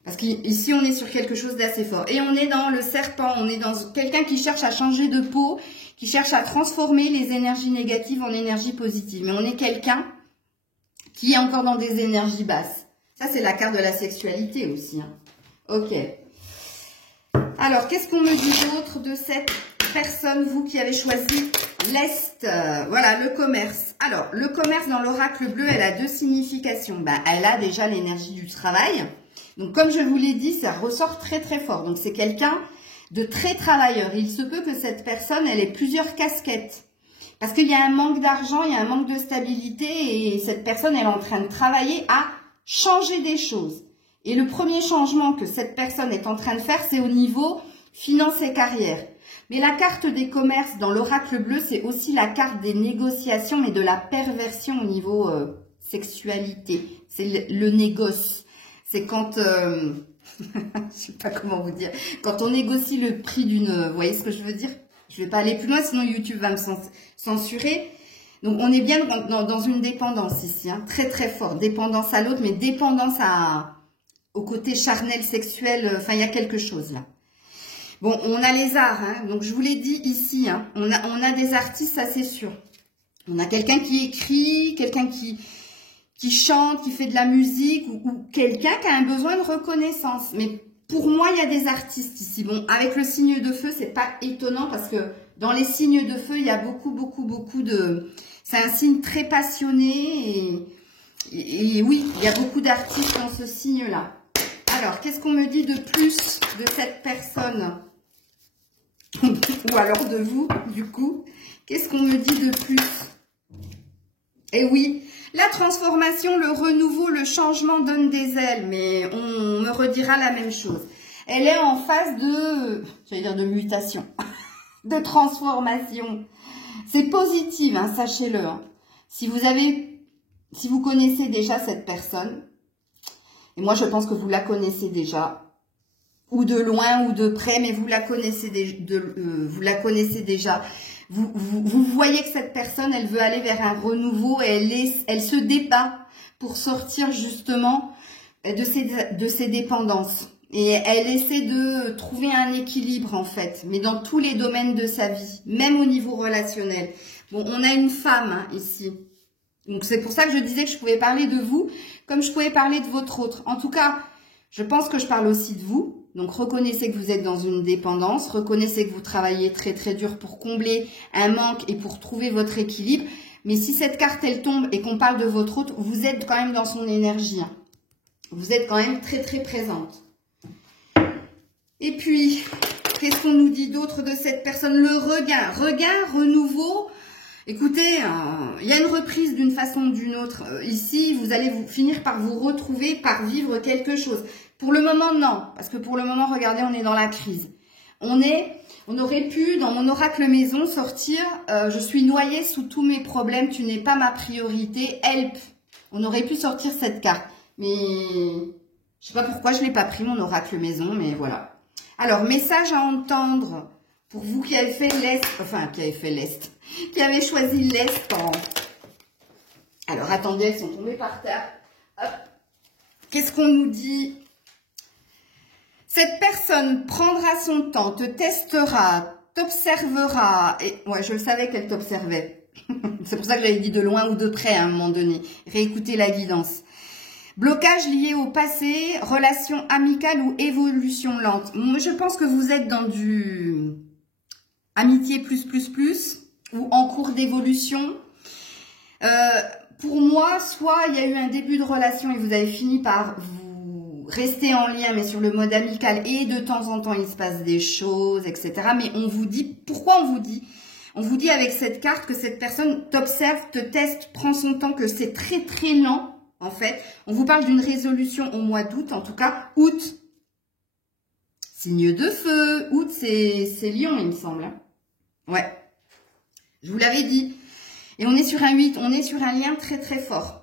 Parce qu'ici, on est sur quelque chose d'assez fort. Et on est dans le serpent, on est dans quelqu'un qui cherche à changer de peau, qui cherche à transformer les énergies négatives en énergies positives. Mais on est quelqu'un qui est encore dans des énergies basses. Ça, c'est la carte de la sexualité aussi. Hein. Ok. Alors, qu'est-ce qu'on me dit d'autre de cette personne, vous qui avez choisi l'Est? Voilà, le commerce. Alors, le commerce dans l'oracle bleu, elle a deux significations. Ben, elle a déjà l'énergie du travail. Donc, comme je vous l'ai dit, ça ressort très très fort. Donc, c'est quelqu'un de très travailleur. Il se peut que cette personne, elle ait plusieurs casquettes. Parce qu'il y a un manque d'argent, il y a un manque de stabilité et cette personne, elle est en train de travailler à changer des choses. Et le premier changement que cette personne est en train de faire, c'est au niveau finance et carrière. Mais la carte des commerces dans l'oracle bleu, c'est aussi la carte des négociations, mais de la perversion au niveau sexualité. C'est le négoce. C'est quand, je sais pas comment vous dire, quand on négocie le prix d'une, vous voyez ce que je veux dire? Je vais pas aller plus loin, sinon YouTube va me censurer. Donc, on est bien dans une dépendance ici, hein, très très fort. Dépendance à l'autre, mais dépendance au côté charnel, sexuel, enfin, il y a quelque chose là. Bon, on a les arts, hein, donc je vous l'ai dit ici, hein, on a des artistes, ça c'est sûr. On a quelqu'un qui écrit, quelqu'un qui chante, qui fait de la musique, ou quelqu'un qui a un besoin de reconnaissance. Mais pour moi, il y a des artistes ici. Bon, avec le signe de feu, c'est pas étonnant parce que dans les signes de feu, il y a beaucoup de... C'est un signe très passionné et oui, il y a beaucoup d'artistes dans ce signe-là. Alors, qu'est-ce qu'on me dit de plus de cette personne? Ou alors de vous, du coup. Qu'est-ce qu'on me dit de plus? Eh oui, la transformation, le renouveau, le changement donne des ailes, mais on me redira la même chose. Elle est en phase de, j'allais dire de mutation, de transformation. C'est positif, hein, sachez-le. Hein. Si vous connaissez déjà cette personne, et moi je pense que vous la connaissez déjà, ou de loin ou de près, mais vous la connaissez, vous la connaissez déjà. Vous voyez que cette personne, elle veut aller vers un renouveau et elle se débat pour sortir justement de ses dépendances. Et elle essaie de trouver un équilibre en fait, mais dans tous les domaines de sa vie, même au niveau relationnel. Bon, on a une femme hein, ici. Donc c'est pour ça que je disais que je pouvais parler de vous, comme je pouvais parler de votre autre. En tout cas, je pense que je parle aussi de vous. Donc, reconnaissez que vous êtes dans une dépendance. Reconnaissez que vous travaillez très, très dur pour combler un manque et pour trouver votre équilibre. Mais si cette carte, elle tombe et qu'on parle de votre autre, vous êtes quand même dans son énergie. Hein. Vous êtes quand même très, très présente. Et puis, qu'est-ce qu'on nous dit d'autre de cette personne? Le regain. Regain, renouveau. Écoutez, il y a une reprise d'une façon ou d'une autre. Ici, vous allez finir par vous retrouver, par vivre quelque chose. Pour le moment, non. Parce que pour le moment, regardez, on est dans la crise. On aurait pu, dans mon oracle maison, sortir « Je suis noyée sous tous mes problèmes, tu n'es pas ma priorité, help ». On aurait pu sortir cette carte. Mais je sais pas pourquoi je l'ai pas pris, mon oracle maison, mais voilà. Alors, message à entendre pour vous qui avez fait l'Est, enfin, qui avez choisi l'Est en... Alors, attendez, elles sont tombées par terre. Hop. Qu'est-ce qu'on nous dit? Cette personne prendra son temps, te testera, t'observera. Et ouais, je le savais qu'elle t'observait. C'est pour ça que j'avais dit de loin ou de près à un moment donné. Réécoutez la guidance. Blocage lié au passé, relation amicale ou évolution lente. Moi, je pense que vous êtes dans du amitié plus ou en cours d'évolution. Pour moi, soit il y a eu un début de relation et vous avez fini par vous rester en lien, mais sur le mode amical, et de temps en temps, il se passe des choses, etc. Mais on vous dit, pourquoi on vous dit? On vous dit avec cette carte que cette personne t'observe, te teste, prend son temps, que c'est très très lent, en fait. On vous parle d'une résolution au mois d'août, en tout cas, août. Signe de feu. Août, c'est Lion, il me semble. Ouais. Je vous l'avais dit. Et on est sur un 8, on est sur un lien très très fort.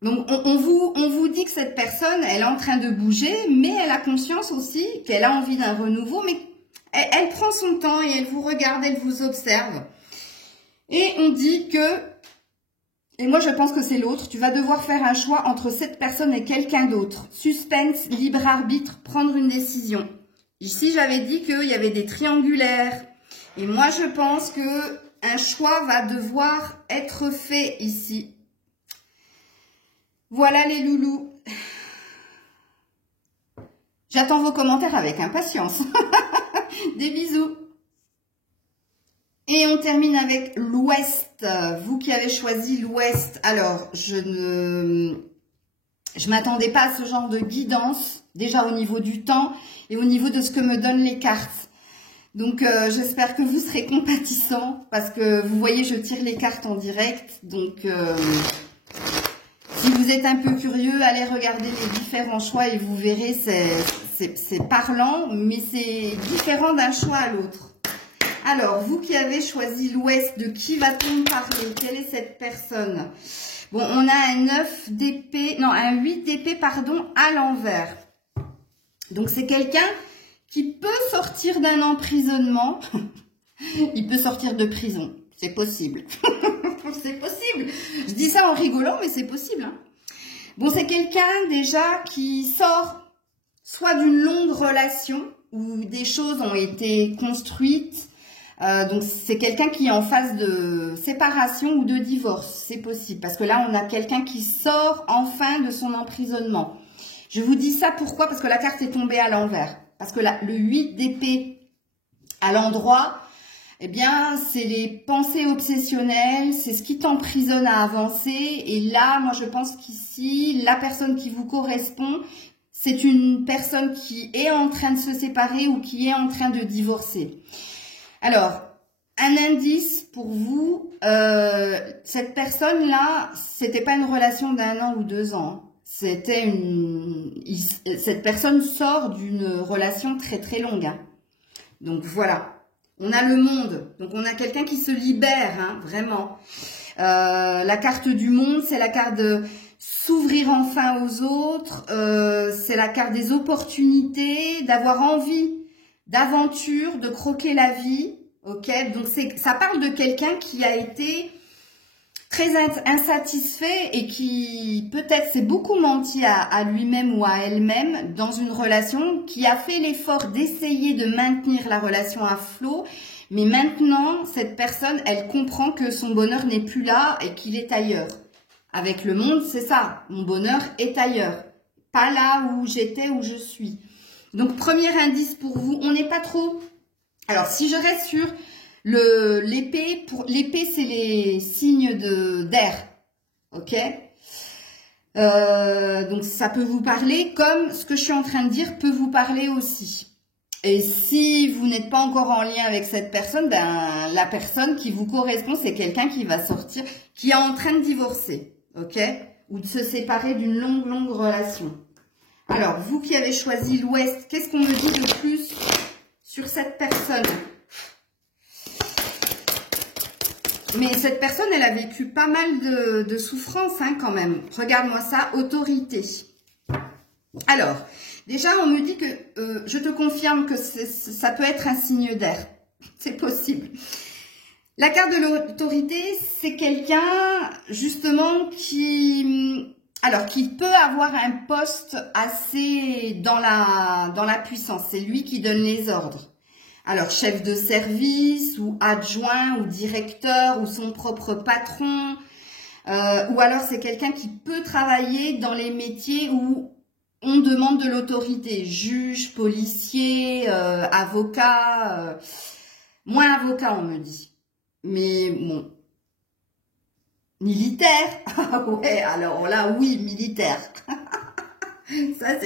Donc on vous dit que cette personne, elle est en train de bouger, mais elle a conscience aussi qu'elle a envie d'un renouveau, mais elle prend son temps et elle vous regarde, elle vous observe. Et on dit que, Et moi, je pense que c'est l'autre. Tu vas devoir faire un choix entre cette personne et quelqu'un d'autre. Suspense, libre arbitre, prendre une décision. Ici, j'avais dit qu'il y avait des triangulaires. Et moi, je pense que un choix va devoir être fait ici. Voilà les loulous. J'attends vos commentaires avec impatience. Des bisous. Et on termine avec l'Ouest. Vous qui avez choisi l'Ouest. Alors, je m'attendais pas à ce genre de guidance, déjà au niveau du temps et au niveau de ce que me donnent les cartes. Donc, j'espère que vous serez compatissants parce que vous voyez, je tire les cartes en direct. Donc, si vous êtes un peu curieux, allez regarder les différents choix et vous verrez, c'est parlant, mais c'est différent d'un choix à l'autre. Alors, vous qui avez choisi l'Ouest, de qui va-t-on parler? Quelle est cette personne? Bon, on a un 9 d'épée, non, un 8 d'épée, pardon, à l'envers. Donc, c'est quelqu'un qui peut sortir d'un emprisonnement. Il peut sortir de prison. C'est possible. C'est possible. Je dis ça en rigolant, mais c'est possible. Hein. Bon, c'est quelqu'un déjà qui sort soit d'une longue relation où des choses ont été construites. Donc, c'est quelqu'un qui est en phase de séparation ou de divorce. C'est possible. Parce que là, on a quelqu'un qui sort enfin de son emprisonnement. Je vous dis ça pourquoi? Parce que la carte est tombée à l'envers. Parce que là, le 8 d'épée à l'endroit, eh bien, c'est les pensées obsessionnelles, c'est ce qui t'emprisonne à avancer. Et là, moi, je pense qu'ici, la personne qui vous correspond, c'est une personne qui est en train de se séparer ou qui est en train de divorcer. Alors, un indice pour vous, cette personne-là, c'était pas une relation d'1 an ou 2 ans. C'était cette personne sort d'une relation très très longue. Hein. Donc voilà. On a le monde, donc on a quelqu'un qui se libère, hein, vraiment. La carte du monde, c'est la carte de s'ouvrir enfin aux autres, c'est la carte des opportunités, d'avoir envie d'aventure, de croquer la vie, ok. Donc ça parle de quelqu'un qui a été très insatisfait et qui peut-être s'est beaucoup menti à lui-même ou à elle-même dans une relation, qui a fait l'effort d'essayer de maintenir la relation à flot, mais maintenant cette personne, elle comprend que son bonheur n'est plus là et qu'il est ailleurs. Avec le monde, c'est ça, mon bonheur est ailleurs, pas là où j'étais, où je suis. Donc premier indice pour vous, on n'est pas trop... Alors si je reste sur l'épée, pour l'épée c'est les signes d'air, ok. Donc ça peut vous parler, comme ce que je suis en train de dire peut vous parler aussi. Et si vous n'êtes pas encore en lien avec cette personne, ben la personne qui vous correspond, c'est quelqu'un qui va sortir, qui est en train de divorcer, ok, ou de se séparer d'une longue relation. Alors vous qui avez choisi l'Ouest, qu'est-ce qu'on me dit de plus sur cette personne? Mais cette personne, elle a vécu pas mal de souffrances, hein, quand même. Regarde-moi ça, autorité. Alors, déjà, on me dit que, je te confirme que ça peut être un signe d'air. C'est possible. La carte de l'autorité, c'est quelqu'un, justement, qui peut avoir un poste assez dans la puissance. C'est lui qui donne les ordres. Alors, chef de service, ou adjoint, ou directeur, ou son propre patron. Ou alors, c'est quelqu'un qui peut travailler dans les métiers où on demande de l'autorité. Juge, policier, avocat. Moins avocat, on me dit. Mais bon. Militaire. Ouais, alors là, oui, militaire. Ça,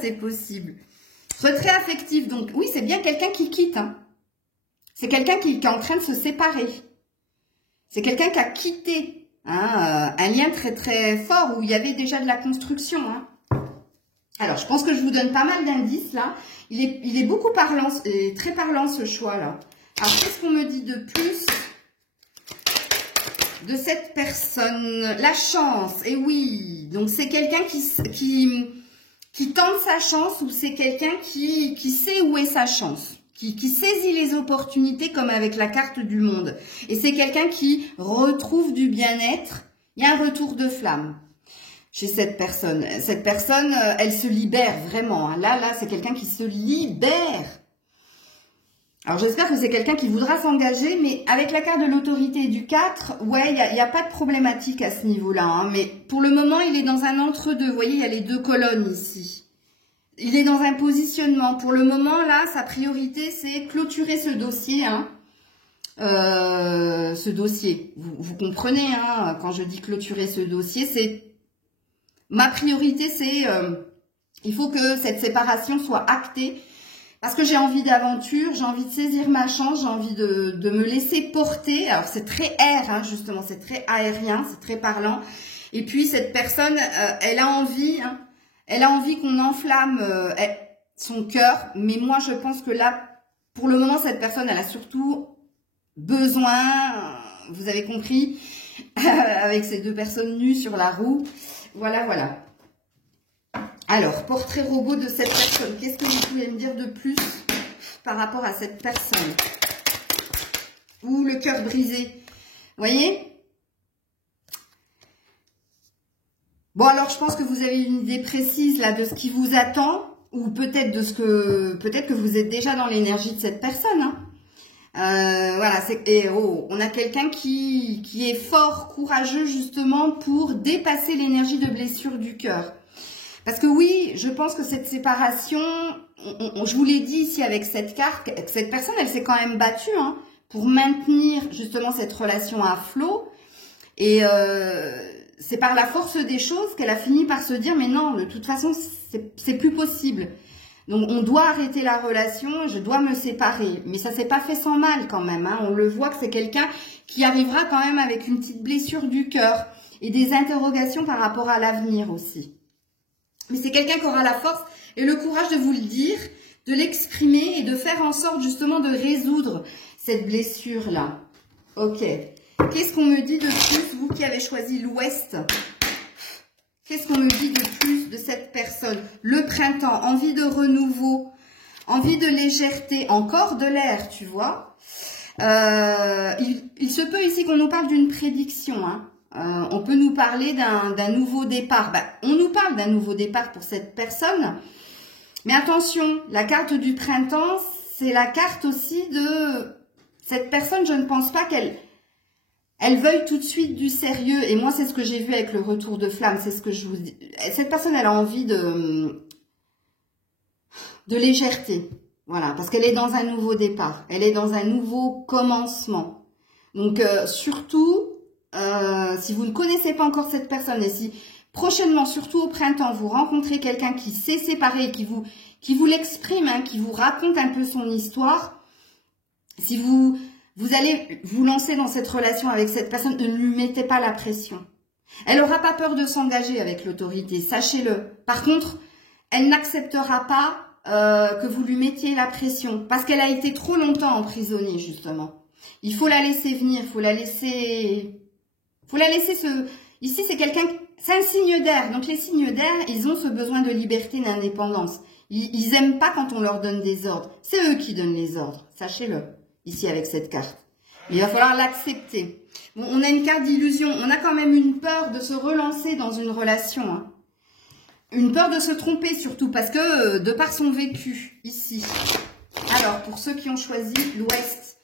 c'est possible. Retrait affectif, donc oui, c'est bien quelqu'un qui quitte. Hein. C'est quelqu'un qui est en train de se séparer. C'est quelqu'un qui a quitté un lien très très fort où il y avait déjà de la construction. Hein. Alors, je pense que je vous donne pas mal d'indices là. Il est beaucoup parlant, et très parlant ce choix-là. Alors, qu'est-ce qu'on me dit de plus de cette personne? La chance, et oui. Donc, c'est quelqu'un qui tente sa chance, ou c'est quelqu'un qui sait où est sa chance, qui saisit les opportunités comme avec la carte du monde. Et c'est quelqu'un qui retrouve du bien-être, Il y a un retour de flamme chez cette personne. Cette personne, elle se libère vraiment. Hein. Là, c'est quelqu'un qui se libère. Alors, j'espère que c'est quelqu'un qui voudra s'engager, mais avec la carte de l'autorité du 4, ouais, il n'y a pas de problématique à ce niveau-là. Hein, mais pour le moment, il est dans un entre-deux. Vous voyez, il y a les deux colonnes ici. Il est dans un positionnement. Pour le moment, là, sa priorité, c'est clôturer ce dossier. Hein. Ce dossier. Vous comprenez, hein, quand je dis clôturer ce dossier, c'est... Ma priorité, c'est... il faut que cette séparation soit actée. Parce que j'ai envie d'aventure, j'ai envie de saisir ma chance, j'ai envie de me laisser porter. Alors, c'est très air, hein, justement, c'est très aérien, c'est très parlant. Et puis, cette personne, elle a envie... Hein, elle a envie qu'on enflamme son cœur, mais moi je pense que là, pour le moment, cette personne, elle a surtout besoin, vous avez compris, avec ces deux personnes nues sur la roue. Voilà, voilà. Alors, portrait robot de cette personne. Qu'est-ce que vous pouvez me dire de plus par rapport à cette personne? Ou le cœur brisé. Vous voyez? Bon, alors je pense que vous avez une idée précise là de ce qui vous attend, ou peut-être de ce que peut-être que vous êtes déjà dans l'énergie de cette personne. Hein. Voilà, on a quelqu'un qui est fort, courageux justement pour dépasser l'énergie de blessure du cœur. Parce que oui, je pense que cette séparation, je vous l'ai dit ici avec cette carte, cette personne, elle s'est quand même battue hein, pour maintenir justement cette relation à flot. Et c'est par la force des choses qu'elle a fini par se dire, mais non, de toute façon, c'est plus possible. Donc, on doit arrêter la relation, je dois me séparer. Mais ça s'est pas fait sans mal quand même. Hein. On le voit que c'est quelqu'un qui arrivera quand même avec une petite blessure du cœur et des interrogations par rapport à l'avenir aussi. Mais c'est quelqu'un qui aura la force et le courage de vous le dire, de l'exprimer et de faire en sorte justement de résoudre cette blessure-là. Ok. Qu'est-ce qu'on me dit de plus, vous qui avez choisi l'Ouest? Qu'est-ce qu'on me dit de plus de cette personne? Le printemps, envie de renouveau, envie de légèreté, encore de l'air, tu vois. Il se peut ici qu'on nous parle d'une prédiction. Hein. On peut nous parler d'un nouveau départ. Ben, on nous parle d'un nouveau départ pour cette personne. Mais attention, la carte du printemps, c'est la carte aussi de cette personne. Je ne pense pas qu'elle veuille tout de suite du sérieux. Et moi, c'est ce que j'ai vu avec le retour de flamme. C'est ce que je vous dis. Cette personne, elle a envie de légèreté. Voilà, parce qu'elle est dans un nouveau départ. Elle est dans un nouveau commencement. Donc, surtout, si vous ne connaissez pas encore cette personne et si prochainement, surtout au printemps, vous rencontrez quelqu'un qui s'est séparé, qui vous l'exprime, hein, qui vous raconte un peu son histoire, si vous allez vous lancer dans cette relation avec cette personne, ne lui mettez pas la pression. Elle n'aura pas peur de s'engager avec l'autorité, sachez-le. Par contre, elle n'acceptera pas que vous lui mettiez la pression, parce qu'elle a été trop longtemps emprisonnée, justement. Il faut la laisser venir, il faut la laisser Ici, c'est quelqu'un... C'est un signe d'air. Donc, les signes d'air, ils ont ce besoin de liberté, d'indépendance. Ils aiment pas quand on leur donne des ordres. C'est eux qui donnent les ordres. Sachez-le. Ici, avec cette carte. Mais il va falloir l'accepter. Bon, on a une carte d'illusion. On a quand même une peur de se relancer dans une relation. Hein. Une peur de se tromper, surtout. Parce que, de par son vécu, ici. Alors, pour ceux qui ont choisi l'Ouest,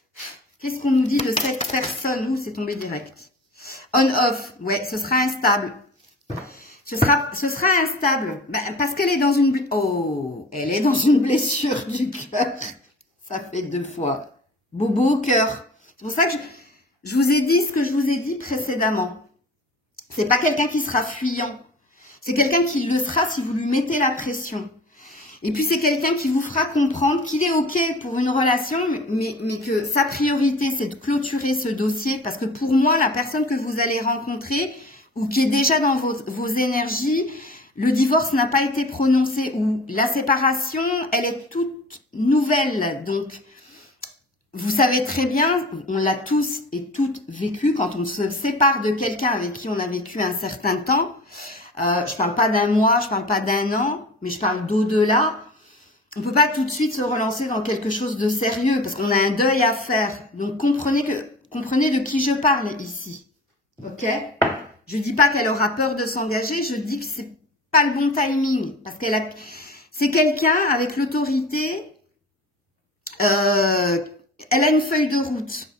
qu'est-ce qu'on nous dit de cette personne? Ouh, c'est tombé direct. On-off. Ouais, ce sera instable. Ce sera instable. Ben, parce qu'elle est dans une... Oh, elle est dans une blessure du cœur. Ça fait 2 fois. Bobo au cœur. C'est pour ça que je vous ai dit ce que je vous ai dit précédemment. C'est pas quelqu'un qui sera fuyant. C'est quelqu'un qui le sera si vous lui mettez la pression. Et puis c'est quelqu'un qui vous fera comprendre qu'il est OK pour une relation, mais que sa priorité c'est de clôturer ce dossier. Parce que pour moi, la personne que vous allez rencontrer... ou qui est déjà dans vos énergies, le divorce n'a pas été prononcé, ou la séparation, elle est toute nouvelle. Donc, vous savez très bien, on l'a tous et toutes vécu, quand on se sépare de quelqu'un avec qui on a vécu un certain temps, je parle pas d'un mois, je parle pas d'un an, mais je parle d'au-delà, on peut pas tout de suite se relancer dans quelque chose de sérieux, parce qu'on a un deuil à faire. Donc, comprenez de qui je parle ici. Ok ? Je dis pas qu'elle aura peur de s'engager, je dis que c'est pas le bon timing. Parce qu'elle a... C'est quelqu'un avec l'autorité, elle a une feuille de route.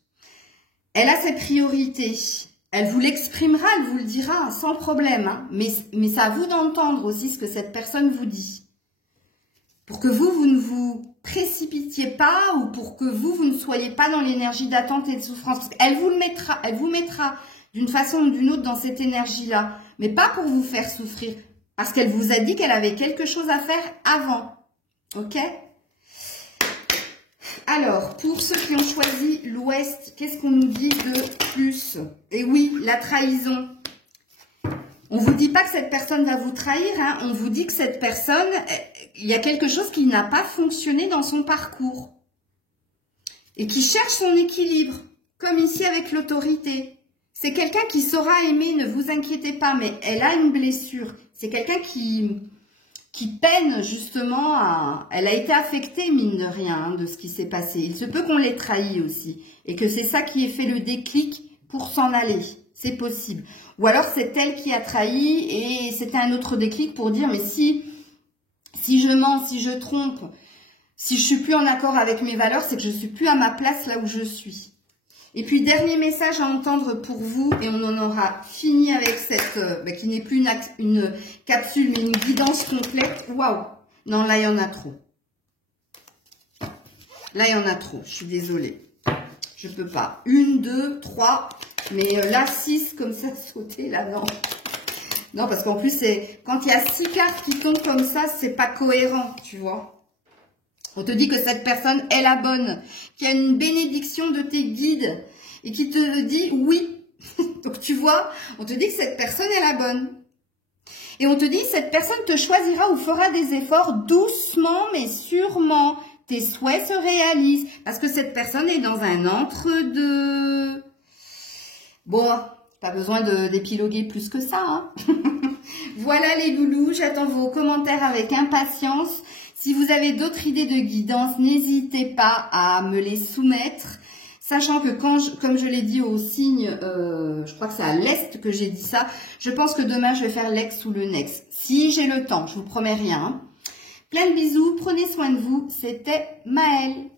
Elle a ses priorités. Elle vous l'exprimera, elle vous le dira sans problème. Hein. Mais c'est à vous d'entendre aussi ce que cette personne vous dit. Pour que vous ne vous précipitiez pas ou pour que vous ne soyez pas dans l'énergie d'attente et de souffrance. Elle vous mettra d'une façon ou d'une autre dans cette énergie-là. Mais pas pour vous faire souffrir. Parce qu'elle vous a dit qu'elle avait quelque chose à faire avant. Ok ? Alors, pour ceux qui ont choisi l'Ouest, qu'est-ce qu'on nous dit de plus? Et oui, la trahison. On vous dit pas que cette personne va vous trahir, hein. On vous dit que cette personne, il y a quelque chose qui n'a pas fonctionné dans son parcours. Et qui cherche son équilibre, comme ici avec l'autorité. C'est quelqu'un qui saura aimer, ne vous inquiétez pas, mais elle a une blessure. C'est quelqu'un qui peine justement à... Elle a été affectée, mine de rien, hein, de ce qui s'est passé. Il se peut qu'on l'ait trahi aussi. Et que c'est ça qui ait fait le déclic pour s'en aller. C'est possible. Ou alors c'est elle qui a trahi et c'était un autre déclic pour dire mais si je mens, si je trompe, si je suis plus en accord avec mes valeurs, c'est que je suis plus à ma place là où je suis. Et puis dernier message à entendre pour vous et on en aura fini avec cette qui n'est plus une capsule mais une guidance complète. Waouh. Non, là il y en a trop. Là il y en a trop. Je suis désolée. Je peux pas. 1, 2, 3. Mais là, 6, comme ça, sauter, là, non. Non, parce qu'en plus, c'est quand il y a 6 cartes qui tombent comme ça, c'est pas cohérent, tu vois. On te dit que cette personne est la bonne, qu'il y a une bénédiction de tes guides et qui te dit oui. Donc, tu vois, on te dit que cette personne est la bonne. Et on te dit, cette personne te choisira ou fera des efforts doucement, mais sûrement. Tes souhaits se réalisent parce que cette personne est dans un entre-deux. Bon, pas besoin d'épiloguer plus que ça. Hein. Voilà les loulous, j'attends vos commentaires avec impatience. Si vous avez d'autres idées de guidance, n'hésitez pas à me les soumettre. Sachant que comme je l'ai dit au signe, je crois que c'est à l'Est que j'ai dit ça, je pense que demain je vais faire l'ex ou le next. Si j'ai le temps, je vous promets rien. Plein de bisous, prenez soin de vous, c'était Maëlle.